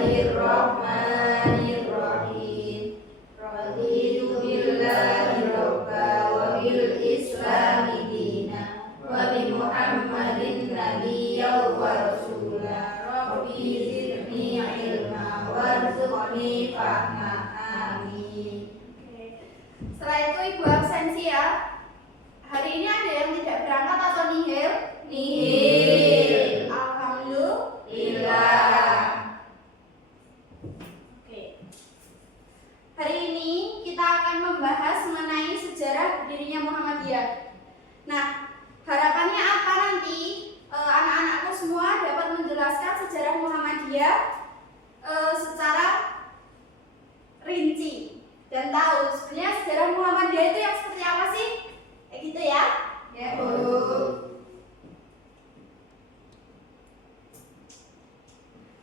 Bismillahirrahmanirrahim. Raditu billahi robba wa bil islami dina wa bi Muhammadin nabiyyan wa rasula. Rabbi zidni ilma warzuqni fahma. Amin. Setelah itu Ibu absensi ya. Hari ini ada yang tidak berangkat atau nihil? Nihil. Alhamdulillah. Oke. Hari ini kita akan membahas mengenai sejarah berdirinya Muhammadiyah. Nah, harapannya apa nanti anak-anakku semua dapat menjelaskan sejarah Muhammadiyah secara rinci dan tahu sebenarnya sejarah Muhammadiyah itu yang seperti apa sih? Kayak gitu ya? Ya, Bu.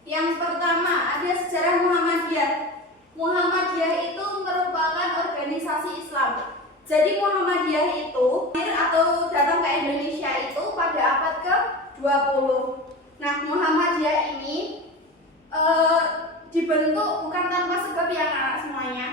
Yang pertama ada sejarah Muhammadiyah. Muhammadiyah itu merupakan organisasi Islam. Jadi Muhammadiyah itu atau datang ke Indonesia itu pada abad ke-20. Nah, Muhammadiyah ini dibentuk bukan tanpa sebab ya anak semuanya,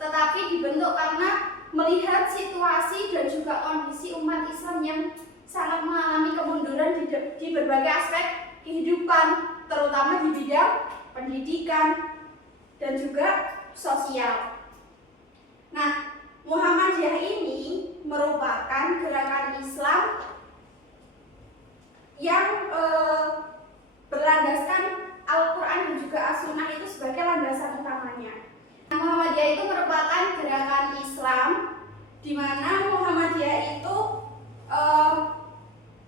tetapi dibentuk karena melihat situasi dan juga kondisi umat Islam yang sangat mengalami kemunduran di berbagai aspek kehidupan, terutama di bidang pendidikan dan juga sosial. Nah, Muhammadiyah ini merupakan gerakan Islam yang berlandaskan Al-Quran dan juga As-Sunnah itu sebagai landasan utamanya. Nah, Muhammadiyah itu merupakan gerakan Islam di mana Muhammadiyah itu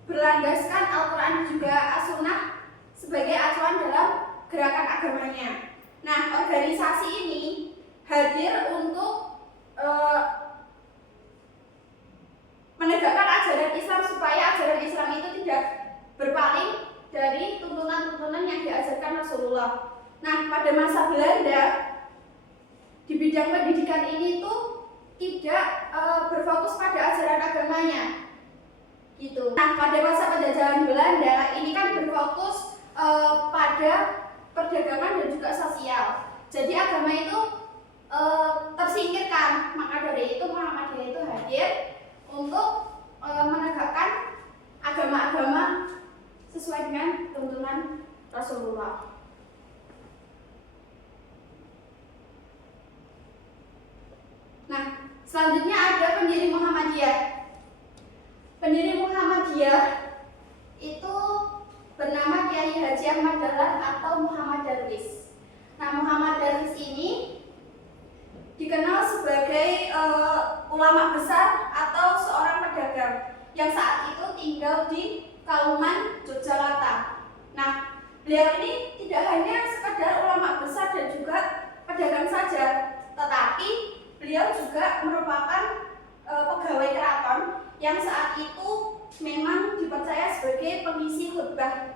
berlandaskan Al-Quran dan juga As-Sunnah sebagai acuan dalam gerakan agamanya. Nah, organisasi ini hadir untuk menegakkan ajaran Islam supaya ajaran Islam itu tidak berpaling dari tuntunan-tuntunan yang diajarkan Rasulullah. Nah, pada masa Belanda di bidang pendidikan ini tuh tidak berfokus pada ajaran agamanya, gitu. Nah, pada masa penjajahan Belanda ini kan berfokus pada perdagangan dan juga sosial. Jadi agama itu tersingkirkan. Maka dari itu Muhammadiyah itu hadir untuk menegakkan agama-agama sesuai dengan tuntunan Rasulullah. Nah, selanjutnya ada pendiri Muhammadiyah. Pendiri Muhammadiyah itu bernama Kiai Haji Ahmad Dahlan atau Muhammad Darwis. Nah, Muhammad Darwis ini dikenal sebagai ulama besar atau seorang pedagang yang saat itu tinggal di Kauman, Yogyakarta. Nah, beliau ini tidak hanya sekedar ulama besar dan juga pedagang saja, tetapi beliau juga merupakan pegawai keraton yang saat itu memang dipercaya sebagai pengisi khutbah.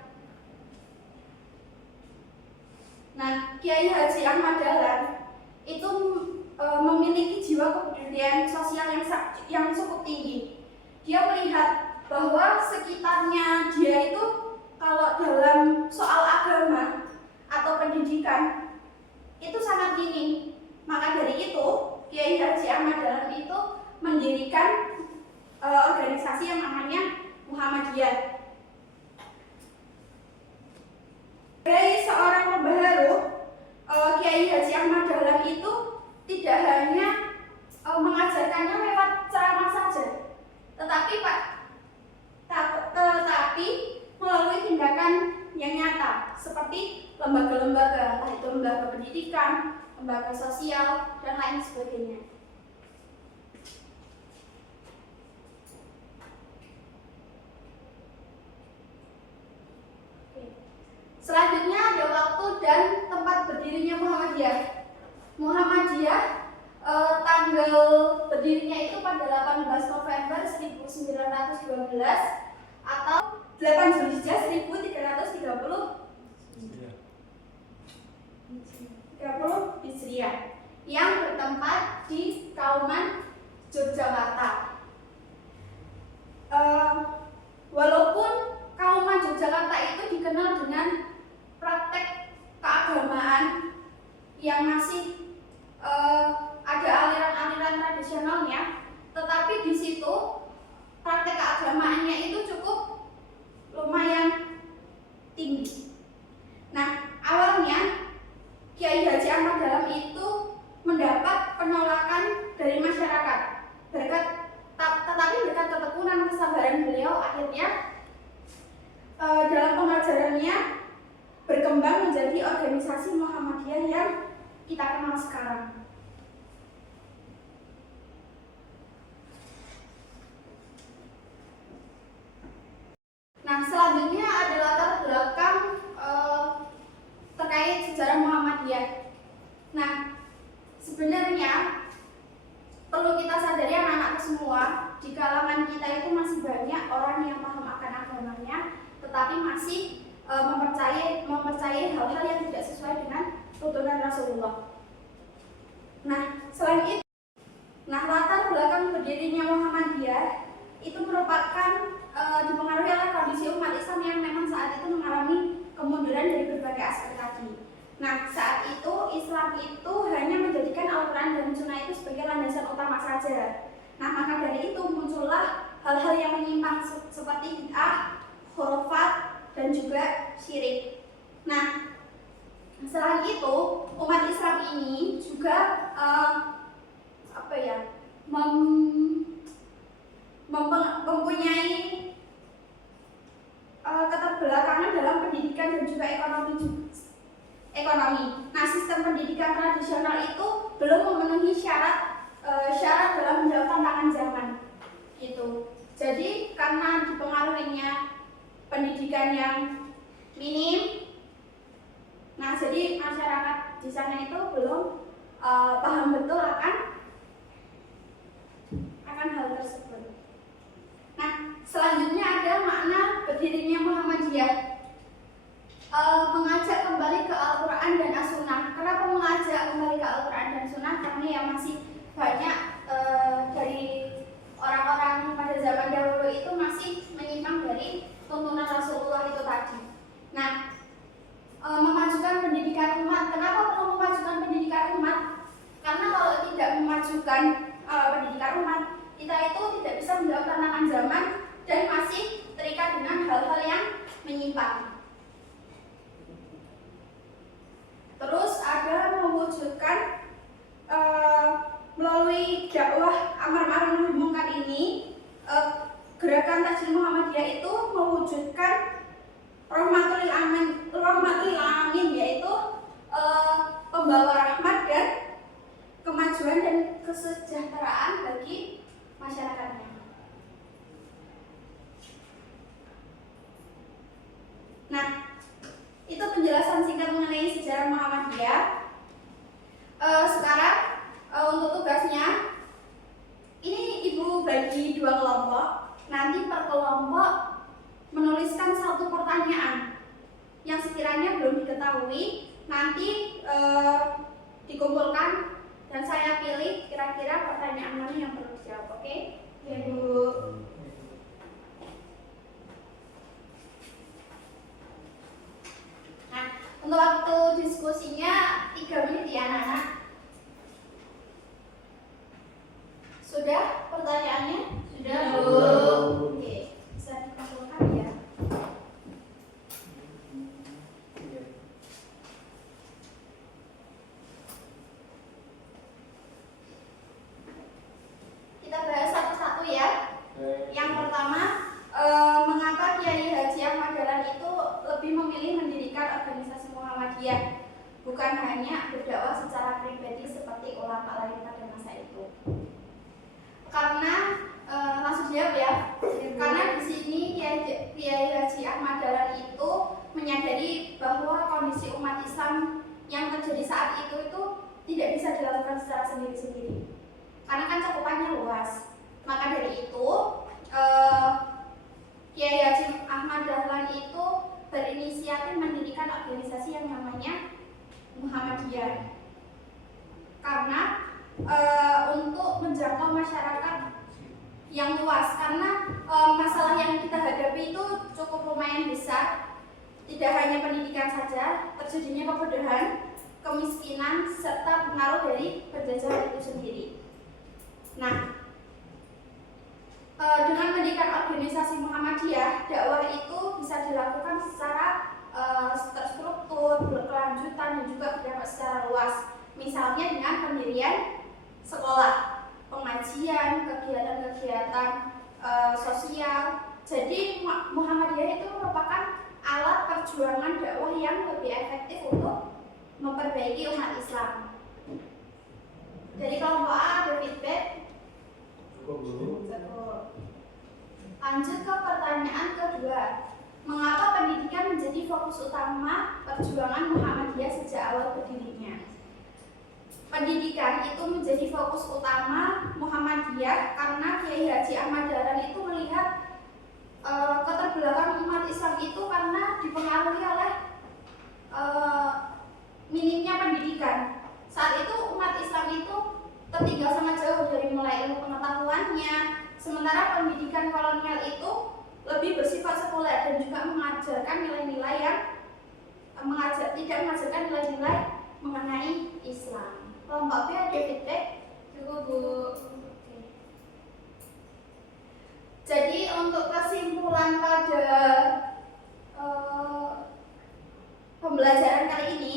Nah, Kiai Haji Ahmad Dahlan itu memiliki jiwa kepedulian sosial yang cukup tinggi. Dia melihat bahwa sekitarnya dia itu kalau dalam soal agama atau pendidikan itu sangat minim. Maka dari itu Kiai Haji Ahmad Dahlan itu mendirikan organisasi yang namanya Muhammadiyah. Sebagai seorang pembaharu, Kiai Haji Ahmad Dahlan itu tidak hanya mengajarkannya lewat ceramah saja, tetapi melalui tindakan yang nyata seperti lembaga-lembaga, entah itu lembaga pendidikan, lembaga sosial, dan lain sebagainya. Selanjutnya ada waktu dan tempat berdirinya Muhammadiyah. Muhammadiyah tanggal berdirinya itu pada 18 November 1912 atau 8 Zulhijjah 1330 Hijriah yang bertempat di Kauman, Yogyakarta. Walaupun Kauman Yogyakarta itu dikenal dengan praktek keagamaan yang masih ada aliran-aliran tradisionalnya, tetapi di situ praktek keagamaannya itu cukup lumayan tinggi. Nah, awalnya Kiai Haji Ahmad Dahlan itu mendapat penolakan dari masyarakat, tetapi berkat ketekunan kesabaran beliau, akhirnya dalam pengajarannya berkembang menjadi organisasi Muhammadiyah yang kita kenal sekarang. Nah, selanjutnya ada latar belakang terkait sejarah Muhammadiyah. Nah, sebenarnya perlu kita sadari anak-anak semua, di kalangan kita itu masih banyak orang yang paham akan agamanya, tetapi masih mempercayai hal-hal yang tidak sesuai dengan tuntunan Rasulullah. Nah, selain itu, latar belakang berdirinya Muhammadiyah itu merupakan dipengaruhi oleh kondisi umat Islam yang memang saat itu mengalami kemunduran dari berbagai aspek tadi. Nah, saat itu Islam itu hanya menjadikan Al-Quran dan Sunnah itu sebagai landasan utama saja. Nah, maka dari itu muncullah hal-hal yang menyimpang seperti bid'ah, khurafat, dan juga syirik. Nah, selain itu umat Islam ini juga mempunyai keterbelakangan dalam pendidikan dan juga ekonomi. Nah, sistem pendidikan tradisional itu belum memenuhi syarat dalam menjawab tantangan zaman. Gitu. Jadi karena dipengaruhinya pendidikan yang minim, nah jadi masyarakat di sana itu belum paham betul akan hal tersebut. Nah, selanjutnya ada makna berdirinya Muhammadiyah. Mengajak kembali ke Al-Quran dan As-Sunnah. Kenapa mengajak kembali ke Al-Quran dan Sunnah? Karena yang masih banyak dari orang-orang pada zaman dahulu itu masih menyimpang dari tuntunan Rasulullah itu tadi. Nah, memajukan pendidikan umat. Kenapa perlu memajukan pendidikan umat? Karena kalau tidak memajukan pendidikan umat, kita itu tidak bisa menjawab tantangan zaman dan masih terikat dengan hal-hal yang menyimpang. Terus ada mewujudkan melalui dakwah amar ma'ruf nahi munkar ini, gerakan Tajil Muhammadiyah itu mewujudkan rahmatul alamin, yaitu pembawa rahmat dan kemajuan dan kesejahteraan bagi masyarakatnya. Nah, itu penjelasan singkat mengenai sejarah Muhammadiyah. Sekarang untuk tugasnya, ini Ibu bagi 2 kelompok. Nanti per kelompok menuliskan 1 pertanyaan yang sekiranya belum diketahui. Nanti dikumpulkan dan saya pilih kira-kira pertanyaan mana yang perlu dijawab. Oke? Ya, Bu. Nah, untuk waktu diskusinya 3 menit ya, anak-anak. Sudah pertanyaannya? Sudah, Bu. Oke, bisa dikumpulkan ya. Kita bahas satu-satu ya. Yang pertama, mengapa Kiai Haji Ahmad Dahlan itu lebih memilih mendirikan organisasi Muhammadiyah, bukan hanya berdakwah secara pribadi seperti ulama lain pada masa itu? Karena langsung jawab ya. Karena di sini Kiai Haji Ahmad Dahlan itu menyadari bahwa kondisi umat Islam yang terjadi saat itu tidak bisa dilakukan secara sendiri-sendiri. Karena kan cakupannya luas. Maka dari itu Kiai Haji Ahmad Dahlan itu berinisiatif mendirikan organisasi yang namanya Muhammadiyah. Karena untuk menjangkau masyarakat yang luas, karena masalah yang kita hadapi itu cukup lumayan besar. Tidak hanya pendidikan saja, terjadinya kebodohan, kemiskinan, serta pengaruh dari penjajahan itu sendiri. Nah, dengan mendirikan organisasi Muhammadiyah, dakwah itu bisa dilakukan secara terstruktur, berkelanjutan, dan juga berdampak secara luas. Misalnya dengan pendirian sekolah, pengajian, kegiatan-kegiatan sosial. Jadi Muhammadiyah itu merupakan alat perjuangan dakwah yang lebih efektif untuk memperbaiki umat Islam. Dari kelompok A ada feedback? Cukup. Lanjut ke pertanyaan kedua. Mengapa pendidikan menjadi fokus utama perjuangan Muhammadiyah sejak awal berdirinya? Pendidikan itu menjadi fokus utama Muhammadiyah karena Kiai Haji Ahmad Dahlan itu melihat keterbelakangan umat Islam itu karena dipengaruhi oleh minimnya pendidikan. Saat itu umat Islam itu tertinggal sangat jauh dari mulai ilmu pengetahuannya, sementara pendidikan kolonial itu lebih bersifat sekuler dan juga mengajarkan nilai-nilai yang tidak mengajarkan nilai-nilai mengenai Islam. Kelompok B ada feedback? Cukup, Bu. Jadi untuk kesimpulan pada pembelajaran kali ini,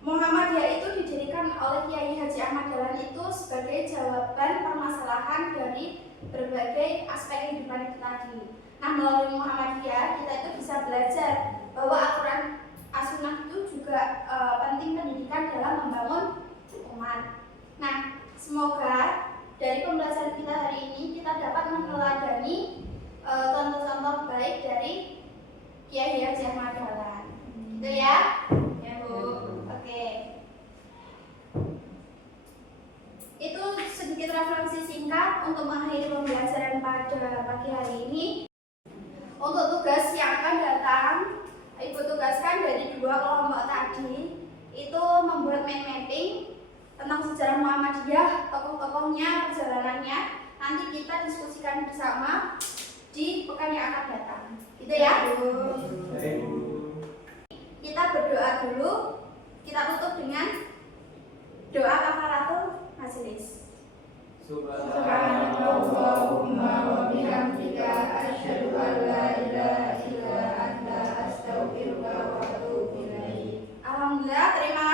Muhammadiyah itu didirikan oleh Kiai Haji Ahmad Dahlan itu sebagai jawaban permasalahan dari berbagai aspek kehidupan kita tadi. Nah, melalui Muhammadiyah kita itu bisa belajar bahwa Al-Quran As-Sunnah itu juga penting pendidikan dalam membangun umat. Nah, semoga dari pembelajaran kita hari ini kita dapat meneladani contoh-contoh baik dari Kiai Haji Ahmad Dahlan. Gitu ya? Ya, Bu. Oke. Itu sedikit referensi singkat untuk mengakhiri pembelajaran pada pagi hari ini. Untuk tugas yang akan datang, Ibu tugaskan dari dua kelompok tadi itu membuat mind mapping tentang sejarah Muhammadiyah, tokoh-tokohnya, perjalanannya. Nanti kita diskusikan bersama di pekan yang akan datang. Gitu ya? Kita berdoa dulu. Kita tutup dengan doa kafaratul majelis. Subhanallahumma wa bihamdika asyhadu an la ilaha illa anta astaghfiruka wa atubu ilaik. Alhamdulillah, terima